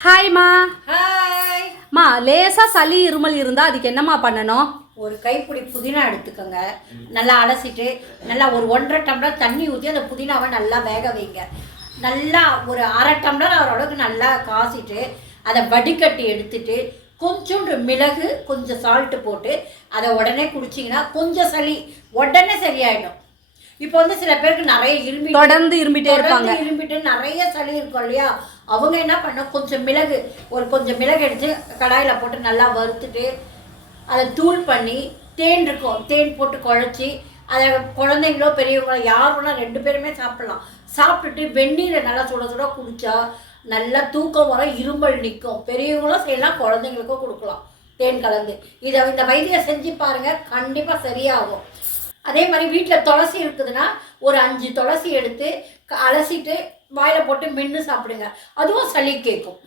Hi மா. Hi மா, லேசா சளி இருமல் இருந்தா அதுக்கு என்னம்மா பண்ணணும்? ஒரு கைப்பிடி புதினா எடுத்துக்கோங்க. நல்லா அலசிட்டு நல்லா ஒரு 1.5 டம்ளர் தண்ணி ஊற்றி அந்த புதினாவை நல்லா வேக வைங்க. நல்லா ஒரு 1/2 டம்ளர் அளவுக்கு நல்லா காசிட்டு அதை வடிகட்டி எடுத்துட்டு கொஞ்சோண்டு மிளகு கொஞ்சம் சால்ட்டு போட்டு அதை உடனே குடிச்சிங்கன்னா கொஞ்சம் சளி உடனே சரியாயிடும். இப்போ வந்து சில பேருக்கு நிறைய தொடர்ந்து இரும்பிட்டே இருப்பாங்க. இரும்பிட்டு நிறைய சளி இருக்கும் இல்லையா, அவங்க என்ன பண்ணோம், கொஞ்சம் மிளகு எடுத்து கடாயில் போட்டு நல்லா வறுத்துட்டு அதை தூள் பண்ணி தேன் இருக்கும், தேன் போட்டு குழச்சி அதை குழந்தைங்களோ பெரியவங்களோ யார் வேணால் 2 பேருமே சாப்பிட்லாம். சாப்பிட்டுட்டு வெந்நீரை நல்லா சுட சுட குடித்தா நல்லா தூக்கம் வர, இருமல் நிற்கும். பெரியவங்களும் செய்யலாம், குழந்தைங்களுக்கும் கொடுக்கலாம் தேன் கலந்து. இந்த வைத்தியம் செஞ்சு பாருங்கள், கண்டிப்பாக சரியாகும். அதே மாதிரி வீட்டில் துளசி இருக்குதுன்னா ஒரு 5 துளசி எடுத்து அலசிட்டு வாயில் போட்டு மென்று சாப்பிடுங்க, அதுவும் சளி கேட்கும்.